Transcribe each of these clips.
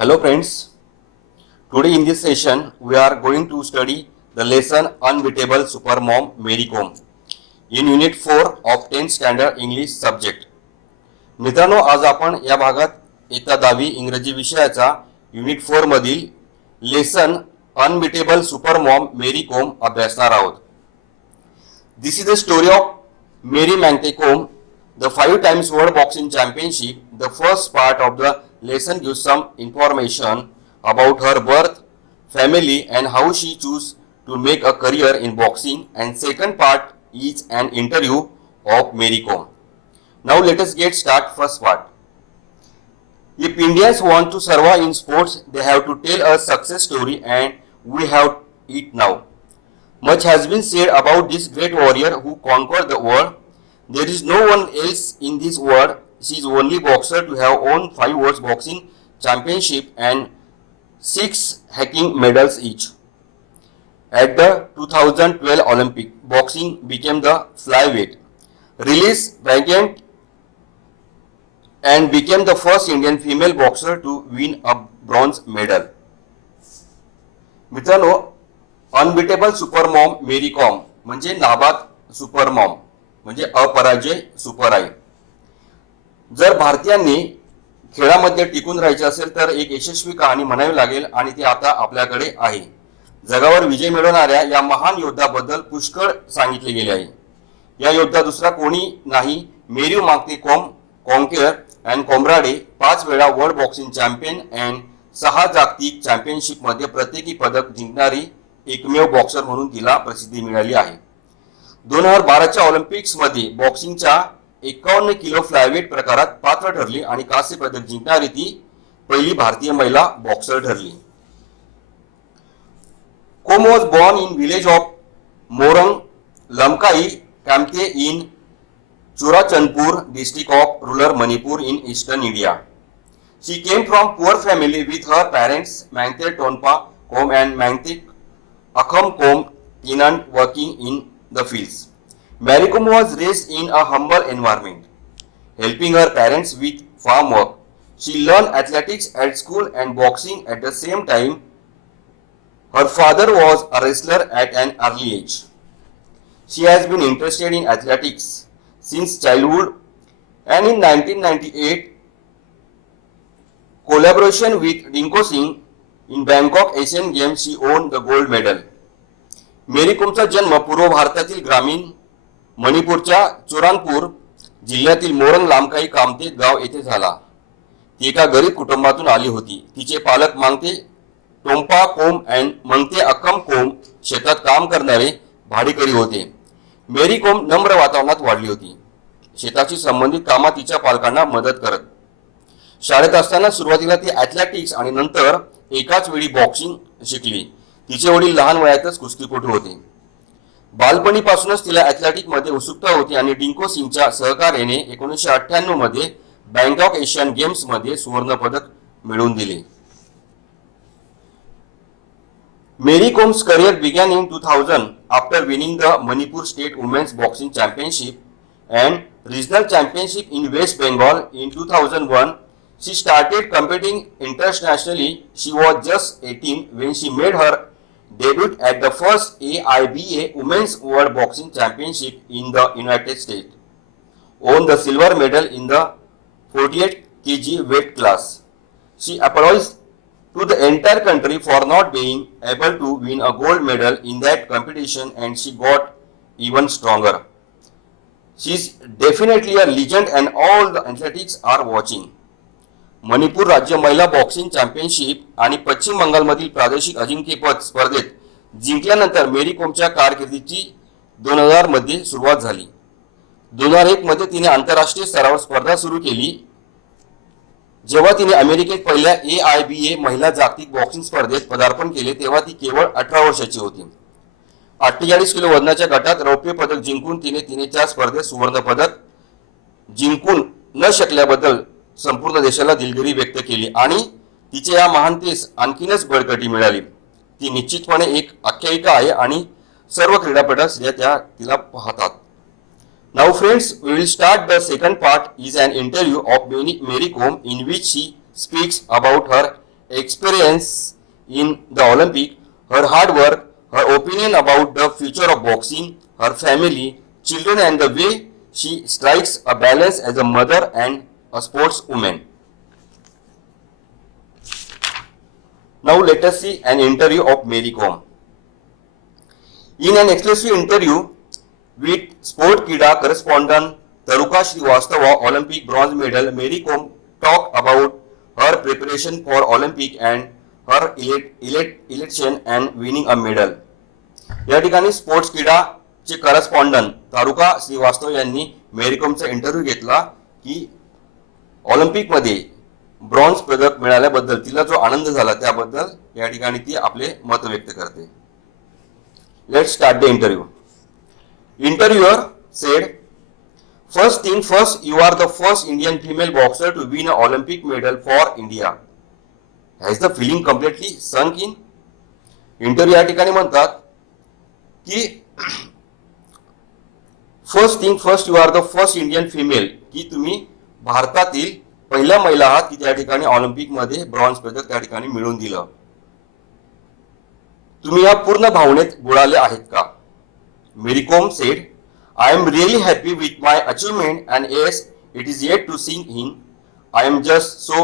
Hello friends, today in this session we are going to study the lesson Unbeatable Supermom Mary Kom in Unit 4 of 10th Standard English Subject. मित्रांनो, आज आपण या भागात इयत्ता 10वी इंग्रजी विषयाचा युनिट 4 मधील lesson unbeatable supermom Mary Kom अभ्यासणार आहोत. This is the story of Mary Mangte Kom, the 5 times world boxing championship. The first part of the lesson gives some information about her birth, family and how she chose to make a career in boxing, and second part is an interview of Mary Kom. Now let us get start first part. If Indians want to survive in sports, they have to tell a success story, and we have it now. Much has been said about this great warrior who conquered the world. There is no one else in this world. She is only boxer to have won 5 world boxing championship and 6 hacking medals each. At the 2012 Olympic, boxing became the flyweight. Released vacant and became the first Indian female boxer to win a bronze medal. मित्रांनो, unbeatable supermom मेरी com म्हणजे नाबाद supermom म्हणजे अपराजय super आई. जर भारतीयांनी खेळामध्ये टिकून राहायचे असेल तर एक यशस्वी कहाणी म्हणावी लागेल, आणि ती आता आपल्याकडे आहे. जगावर विजय मिळवणाऱ्या या महान योद्धाबद्दल पुष्कळ सांगितले गेले आहे. या योद्धा दुसरा कोणी नाही, मेरी मांगते कोम, कॉन्केर अँड कोमराडे, 5 वेळा वर्ल्ड बॉक्सिंग चॅम्पियन अँड 6 जागतिक चॅम्पियनशिप मध्ये प्रत्येकी पदक जिंकणारी एकमेव बॉक्सर म्हणून तिला प्रसिद्धी मिळाली आहे. 2012च्या ऑलिम्पिक्स मध्ये बॉक्सिंगच्या 51 किलो फ्लायवेट प्रकारात पात्र ठरली आणि कांस्य पदक जिंकणारी ती पहिली भारतीय महिला बॉक्सर ठरली. Kom was born in village of Moirang Lamkhai Kamte in Churachandpur district of rural Manipur in eastern India. She came from poor family with her parents Mangte Tonpa Kom and Mangte Akham Kom in and working in the fields. Mary Kom was raised in a humble environment, helping her parents with farm work. She learned athletics at school and boxing at the same time. Her father was a wrestler at an early age. She has been interested in athletics since childhood, and in 1998, collaboration with Dinko Singh in Bangkok Asian Games, she won the gold medal. मेरी कोमचा जन्म पूर्व भारतातील ग्रामीण मणिपूरच्या चुरानपूर जिल्ह्यातील मोरंग लामकाई कामते गाव येथे झाला. ती एका गरीब कुटुंबातून आली होती. तिचे पालक मांगते टोंपा कोम अँड मंगते अक्कम कोम शेतात काम करणारे भाडेकरी होते. मेरी कोम नम्र वातावरणात वाढली होती. शेताशी संबंधित कामात तिच्या पालकांना मदत करत. शाळेत असताना सुरुवातीला ती ॲथलेटिक्स आणि नंतर एकाच वेळी बॉक्सिंग शिकली. तिचे वडील लहान वयातच कुस्तीपटू होते. बालपणीपासूनच तिला ॲथलेटिक मध्ये उत्सुकता होती आणि डिंको सिंगच्या सहकार्याने 1998 मध्ये बँकॉक एशियन गेम्स मध्ये सुवर्ण पदक मिळवून दिले. मेरी combs career began in 2000 after winning the Manipur State Women's Boxing Championship and Regional Championship in West Bengal in 2001. She started competing internationally. She was just 18 when she made her debut at the first AIBA Women's World Boxing Championship in the United States. Won the silver medal in the 48 kg weight class. She apologized to the entire country for not being able to win a gold medal in that competition, and she got even stronger. She is definitely a legend and all the athletics are watching. Manipur राज्य महिला boxing championship आणि पश्चिम बंगालमधील प्रादेशिक अजिंक्यपद स्पर्धेत जिंकल्यानंतर मेरी कोमच्या कारकिर्दीची 2000 मध्ये सुरुवात झाली. 2001 मध्ये तिने आंतरराष्ट्रीय स्तरावर स्पर्धा सुरू केली. जेव्हा तिने अमेरिकेत पहिल्या AIBA महिला जागतिक बॉक्सिंग स्पर्धेत पदार्पण केले तेव्हा ती केवळ 18 वर्षाची होती. 48 किलो वजनाच्या गटात रौप्य पदक जिंकून तिने त्या स्पर्धेत सुवर्ण पदक जिंकून न शकल्याबद्दल संपूर्ण देशाला दिलगिरी व्यक्त केली आणि तिच्या या महानतेस आणखीनच बळकटी मिळाली. ती निश्चितपणे एक आख्यायिका आहे आणि सर्व क्रीडापटू स्त्रिया तिला पाहतात. Now friends, we will start the second part is an interview of Mary Kom in which she speaks about her experience in the Olympic, her hard work, her opinion about the future of boxing, her family, children, and the way she strikes a balance as a mother and a sportswoman. Now let us see an interview of Mary Kom. In an exclusive interview with Sport Kida correspondent Taruka Srivastava, Olympic bronze medal, Mary Kom talked about her preparation for Olympic and her election and winning a medal. या ठिकाणी sports किडा चे correspondent तारुका Srivastava यांनी मेरी कोमचा interview घेतला की Olympic मध्ये bronze पदक मिळाल्याबद्दल तिला जो आनंद झाला त्याबद्दल या ठिकाणी ती आपले मत व्यक्त करते. Let's start the interview. Interviewer sed, first thing first, you are the first Indian female boxer to win an Olympic medal for India. Has the feeling completely sunk in? Interview या ठिकाणी म्हणतात की first thing first, you are the first Indian female, की तुम्ही भारतातील पहिल्या महिला आहात की त्या ठिकाणी ऑलिम्पिक मध्ये ब्रॉन्झ पदक त्या ठिकाणी मिळवून दिलं. तुम्ही या पूर्ण भावनेत बुडाले आहेत का? मेरी Kom sed, I am really happy with my achievement and yes, it is yet to sink in. I am just so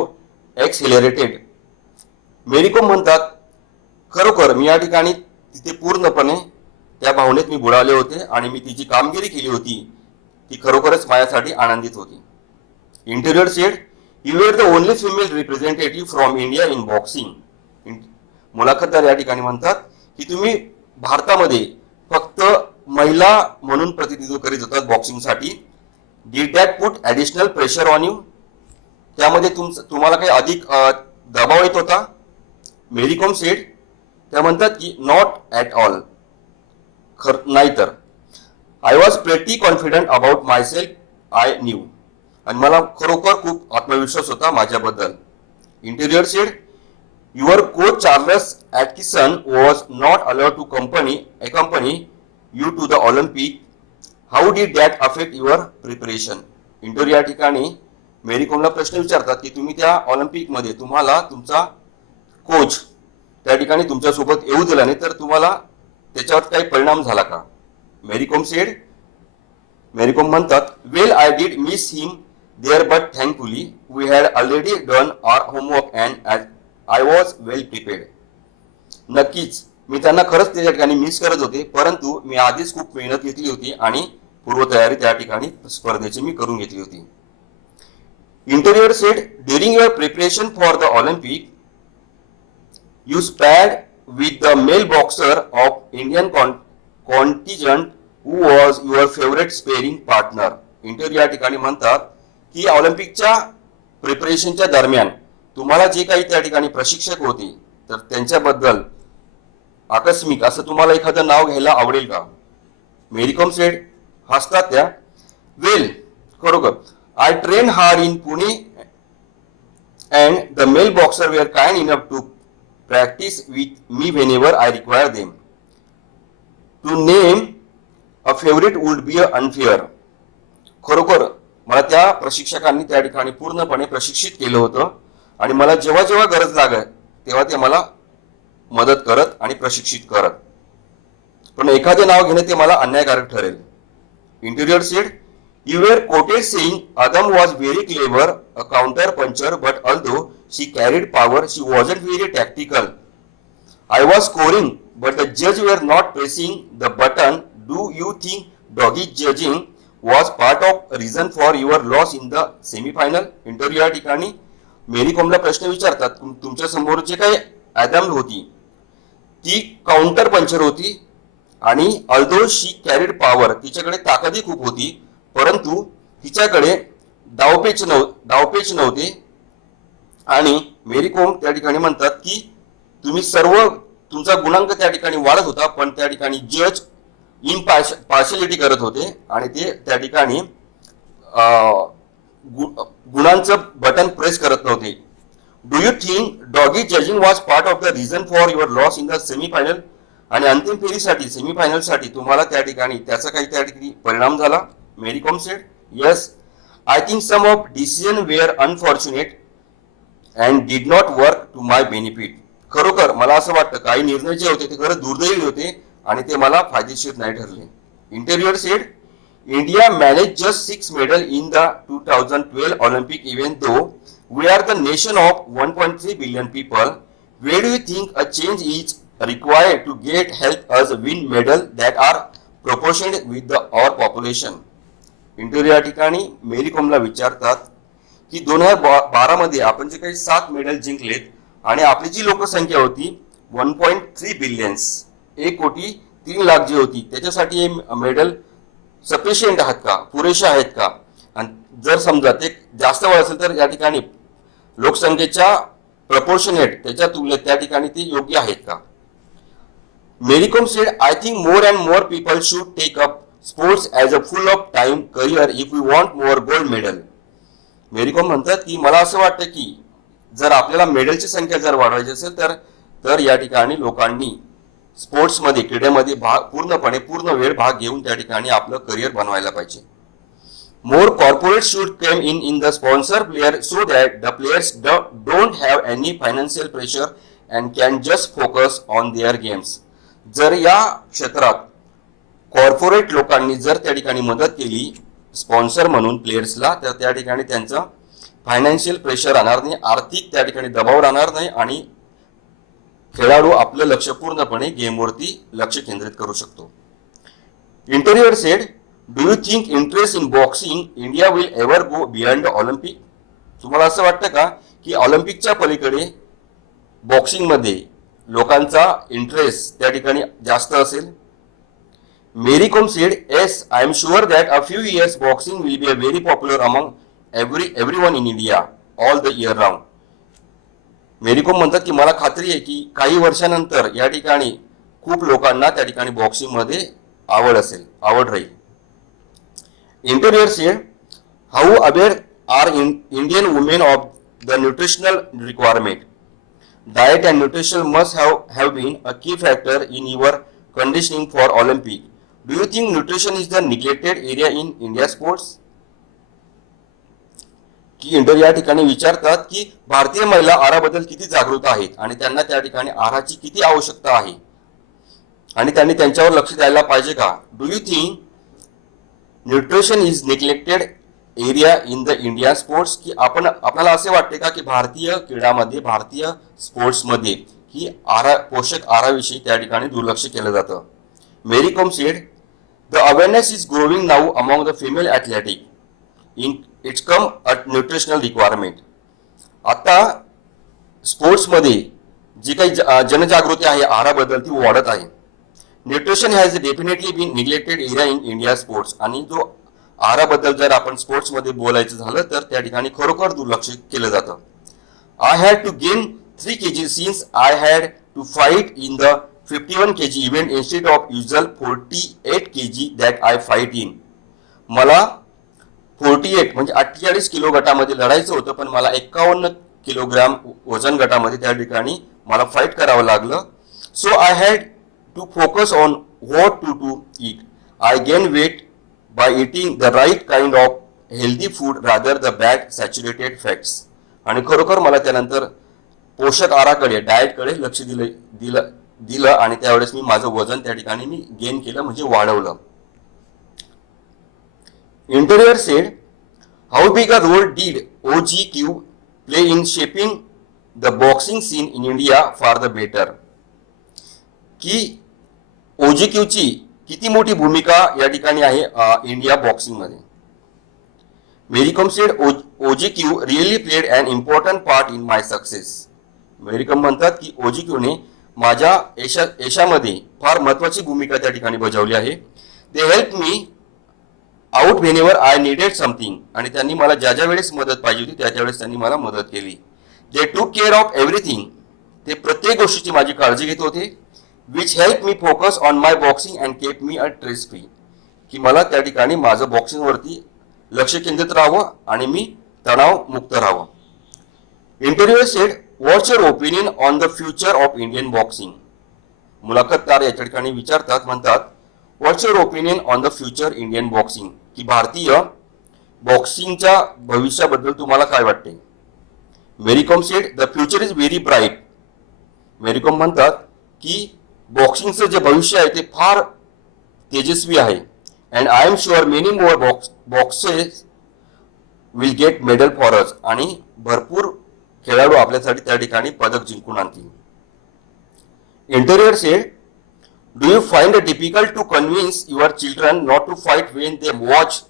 exhilarated. मेरी कोम म्हणतात, खरोखर मी या ठिकाणी तिथे पूर्णपणे त्या भावनेत मी बुडाले होते आणि मी तिची कामगिरी केली होती ती खरोखरच माझ्यासाठी आनंदित होती. Interviewer said, you were the only female representative from India in boxing. मुलाखतदार या ठिकाणी म्हणतात की तुम्ही भारतामध्ये फक्त महिला म्हणून प्रतिनिधित्व करीत होतात बॉक्सिंगसाठी. Did that put additional pressure on you? त्यामध्ये तुम्हाला काही अधिक दबाव येत होता? मेरी कोम सेड, त्या म्हणतात की नॉट ॲट ऑल, नाहीतर. I was pretty confident about myself, I knew, आणि मला खरोखर खूप आत्मविश्वास होता माझ्याबद्दल. Interviewer said, your coach Charles Atkinson was not allowed to accompany you to the Olympic. How did that affect your preparation? Interview या ठिकाणी मेरी कोमला प्रश्न विचारतात की तुम्ही त्या ऑलिम्पिक मध्ये तुम्हाला तुमचा कोच त्या ठिकाणी तुमच्या सोबत येऊ दिला नाही तर तुम्हाला त्याच्यावर काही परिणाम झाला का? मेरी कोम सेड, मेरी कोम म्हणतात, well I did miss him there but thankfully we had already done our homework and I was well prepared. नक्कीच मी त्यांना खरंच त्या ठिकाणी मिस करत होते, परंतु मी आधीच खूप मेहनत घेतली होती आणि पूर्वतयारी त्या ठिकाणी स्पर्धेची मी करून घेतली होती. Interviewer said, during your preparation for the Olympic you sparred with the male boxer of Indian contingent who was your favourite sparring partner. Interview या ठिकाणी म्हणतात की ऑलिम्पिकच्या प्रिपरेशनच्या दरम्यान तुम्हाला जे काही त्या ठिकाणी प्रशिक्षक होते तर त्यांच्याबद्दल आकस्मिक असं तुम्हाला एखादं नाव घ्यायला आवडेल का? मेरी कोम सेड, हसतात त्या, वेल, खरोखर I train hard in Pune and the male boxer were kind enough to practise with me whenever I require them. To name a favourite would be unfair. खरोखर मला त्या प्रशिक्षकांनी त्या ठिकाणी पूर्णपणे प्रशिक्षित केलं होतं आणि मला जेव्हा जेव्हा गरज लागत तेव्हा ते मला मदत करत आणि प्रशिक्षित करत, पण एखादे नाव घेणे ते मला अन्यायकारक ठरेल. Interviewer said, you were quoted saying Adams was very clever, a counter puncher, but although she carried power she wasn't very tactical. I was scoring but the जज were not pressing the button. Do you think dodgy judging was part of reason for your loss in the semifinal? Interview या ठिकाणी मेरी कोमला प्रश्न विचारतात, तुमच्या समोर जे काही Adam होती ती काउंटर पंचर होती आणि ऑल्दो शी कॅरीड पॉवर, तिच्याकडे ताकदी खूप होती, परंतु तिच्याकडे डावपेच नव्हते. आणि मेरी कोम त्या ठिकाणी म्हणतात की तुम्ही सर्व तुमचा गुणांक त्या ठिकाणी वाढत होता, पण त्या ठिकाणी जज पार्शियलिटी करत होते आणि ते त्या ठिकाणी गुणांचं बटन प्रेस करत नव्हते. Do you think dodgy judging was part of the reason for your loss in the semifinal? आणि अंतिम फेरीसाठी सेमीफायनलसाठी तुम्हाला त्या ठिकाणी त्याचा काही त्या ठिकाणी परिणाम झाला? Mary Kom said, yes, I think some of decision were unfortunate and did not work to my benefit. खरोखर मला असं वाटतं काही निर्णय जे होते ते खरं दुर्दैवी होते आणि ते मला फायदेशीर नाही ठरले. इंटरव्ह्यूअर sed, India managed just 6 medals in the 2012 Olympic even though we are the nation of 1.3 billion people. Where do you think a change is required to get help us win medals that are proportionate with our population? Interview या ठिकाणी मेरी कॉमला विचारतात की 2012 मध्ये आपण जे काही 7 medal जिंकलेत आणि आपली जी लोकसंख्या होती 1.3 बिलियन्स 1,03,00,000 जी होती त्याच्यासाठी हे मेडल सफिशियंट आहेत का, पुरेशा आहेत का, आणि जर समजा ते जास्त वेळ असेल तर या ठिकाणी लोकसंख्येच्या प्रपोर्शनेट त्याच्या तुलनेत त्या ठिकाणी ते योग्य आहेत का. Mary Kom said, I think more and more people should take up sports as a full of time career if we want more gold medal. Mary Kom म्हणतात की मला असं वाटतं की जर आपल्याला मेडलची संख्या जर वाढवायची असेल तर या ठिकाणी लोकांनी स्पोर्ट्समध्ये क्रीडेमध्ये पूर्ण वेळ भाग घेऊन त्या ठिकाणी आपलं करिअर बनवायला पाहिजे. More corporate should come in the sponsor player so that the players don't have any financial pressure and can just focus on their games. जर या क्षेत्रात कॉर्पोरेट लोकांनी जर त्या ठिकाणी मदत केली स्पॉन्सर म्हणून प्लेयर्सला तर त्या ठिकाणी त्यांचं फायनान्शियल प्रेशर राहणार नाही, आर्थिक त्या ठिकाणी दबाव राहणार नाही आणि खेळाडू आपलं लक्ष पूर्णपणे गेमवरती लक्ष केंद्रित करू शकतो. इंटरव्ह्यूअर said, do you think interest in boxing India will ever go beyond Olympic. तुम्हाला असं वाटतं का की ऑलिम्पिकच्या पलीकडे बॉक्सिंगमध्ये लोकांचा इंटरेस्ट त्या ठिकाणी जास्त असेल. Mary Kom said, yes I am sure that a few years boxing will be a very popular among everyone in India all the year round. Mary Kom म्हणतात की मला खात्री आहे की काही वर्षानंतर या ठिकाणी खूप लोकांना त्या ठिकाणी बॉक्सिंगमध्ये आवड राहील. Interviewer said, how aware are Indian women of the nutritional requirement. Diet and nutrition must have been a key factor in your conditioning for Olympic. Do you think nutrition is the neglected area in India sports. की interview या ठिकाणी विचारतात की भारतीय महिला आहाराबद्दल किती जागृत आहेत आणि त्यांना त्या ठिकाणी आहाराची किती आवश्यकता आहे आणि त्यांनी त्यांच्यावर लक्ष द्यायला पाहिजे का. Do you think nutrition is neglected area in the India sports. की आपल्याला असे वाटते का की भारतीय क्रीडामध्ये भारतीय स्पोर्ट्समध्ये ही पोषक आहाराविषयी त्या ठिकाणी दुर्लक्ष केलं जातं. Mary Kom said, the awareness is growing now among the female athletic in its come a nutritional requirement. आता स्पोर्ट्समध्ये जी काही जनजागृती आहे आहाराबद्दल ती वाढत आहे. Nutrition has definitely been neglected area in India sports. आणि जो आहाराबद्दल जर आपण स्पोर्ट्समध्ये बोलायचं झालं तर त्या ठिकाणी खरोखर दुर्लक्ष केलं जातं. I had to gain 3 kg since I had to fight in the 51 kg event instead of usual 48 kg that I fight in. मला 48 म्हणजे 48 किलो गटामध्ये लढायचं होतं पण मला 51 किलोग्राम वजन गटामध्ये त्या ठिकाणी मला फाईट करावं लागलं. So I had to focus on what to eat. I gain weight by eating the right kind of healthy food rather the bad saturated fats. आणि खरोखर मला त्यानंतर पोषक आहाराकडे डाएटकडे लक्ष दिलं आणि त्यावेळेस मी माझं वजन त्या ठिकाणी मी गेन केलं म्हणजे वाढवलं. Interviewer said, how big a role did OGQ play in shaping the boxing scene in India for the better. की OGQ ची किती मोठी भूमिका या ठिकाणी आहे इंडिया बॉक्सिंग मध्ये. Mary Kom said, OGQ really played an important part in my success. Mary Kom म्हणतात की OGQ ने माझ्या यशामध्ये फार महत्वाची भूमिका त्या ठिकाणी बजावली आहे. They helped me out whenever I needed something. आणि त्यांनी मला ज्या वेळेस मदत पाहिजे होती त्या वेळेस त्यांनी मला मदत केली. दे टूक केअर ऑफ एव्हरीथिंग. ते प्रत्येक गोष्टीची माझी काळजी घेत होते. Which help me focus on my boxing and Cape me a stress free. की मला त्या ठिकाणी माझं बॉक्सिंगवरती लक्ष केंद्रित राहावं आणि मी तणाव मुक्त राहावं. Interviewer said, what's your opinion on the future of Indian boxing. मुलाखतदार या ठिकाणी विचारतात, म्हणतात, what's your opinion on the future Indian boxing. की भारतीय बॉक्सिंगच्या भविष्याबद्दल तुम्हाला काय वाटते. Mary Kom said the future is very bright. Mary Kom म्हणतात की बॉक्सिंगचं जे भविष्य आहे ते फार तेजस्वी आहे. And I am sure many more boxers will get medal for us. आणि भरपूर खेळाडू आपल्यासाठी त्या ठिकाणी पदक जिंकून आणतील. Interviewer said, do you find it difficult to convince your children not to fight when they watch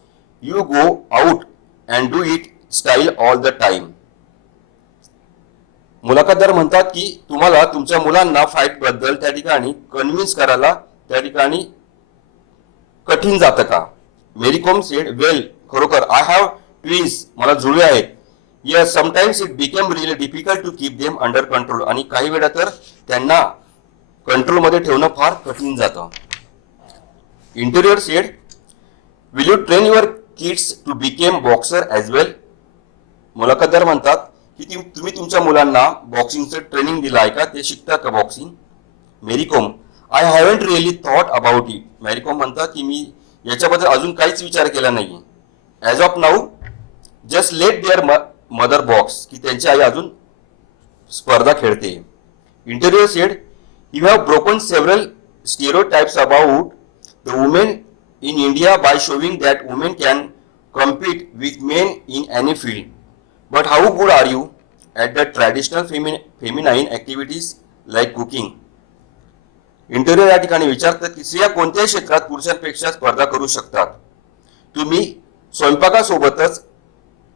you go out and do it style all the time. मुलाखतदार म्हणतात की तुम्हाला तुमच्या मुलांना फाईट बद्दल त्या ठिकाणी कन्व्हिन्स करायला त्या ठिकाणी कठीण जातं का. मेरी कॉम सेड, वेल, खरोखर आय हॅव ट्विन्स, मला जुळे आहेत. Yes, sometimes it became really difficult to keep them under control. आणि काही वेळा तर त्यांना कंट्रोलमध्ये ठेवणं फार कठीण जातं. Interviewer said, will you train your kids to became boxer as well. मुलाखतदार म्हणतात की तुम्ही तुमच्या मुलांना बॉक्सिंगचं ट्रेनिंग दिलं आहे का, ते शिकतात का boxing. Mary Kom, I haven't really thought about it. Mary Kom म्हणतात की मी याच्याबद्दल अजून काहीच विचार केला नाही. As of now just let their mother box, की त्यांची आई अजून स्पर्धा खेळते. Interviewer said, you have broken several stereotypes about the women in India by showing that women can compete with men in any field. But how good are you at the traditional feminine activities like cooking? Interview या ठिकाणी विचारतात की स्त्रिया कोणत्याही क्षेत्रात पुरुषांपेक्षा स्पर्धा करू शकतात. तुम्ही स्वयंपाकासोबतच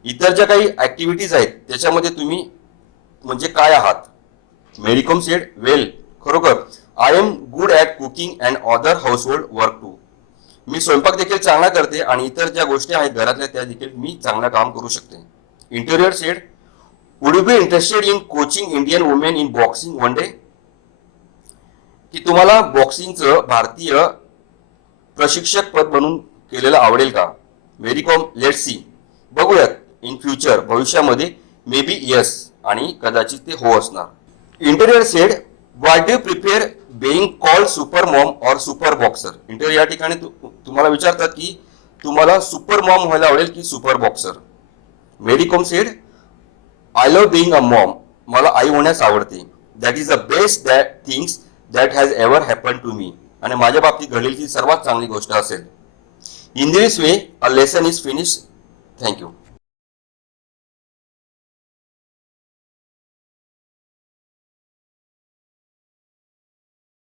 इतर ज्या काही ऍक्टिव्हिटीज आहेत त्याच्यामध्ये तुम्ही म्हणजे काय आहात. मेरी कॉम सेड, वेल, खरोखर I am good at cooking and other household work too. मी स्वयंपाक देखील चांगला करते आणि इतर ज्या गोष्टी आहेत घरातल्या त्या देखील मी चांगलं काम करू शकते. इंटरव्ह्यूअर sed, would you be interested in coaching Indian women in boxing one day. की तुम्हाला बॉक्सिंगचं भारतीय प्रशिक्षक पद म्हणून केलेलं आवडेल का. मेरी कॉम, लेट्स सी, बघूयात, इन फ्युचर, भविष्यामध्ये, मे बी येस, आणि कदाचित ते हो असणार. इंटरव्ह्यूअर sed, why do you prepare being called super Maugham और सुपर बॉक्सर. इंटरव्ह्यू या ठिकाणी तुम्हाला विचारतात की तुम्हाला सुपर मॉम व्हायला आवडेल की super boxer. Mary Kom said, I love being a mom, मला आई होण्यास आवडते. That is the best things that has ever happen to me. आणि माझ्या बाबतीत घडलेली ती सर्वात चांगली गोष्ट असेल. In this way a lesson is finish. Thank you.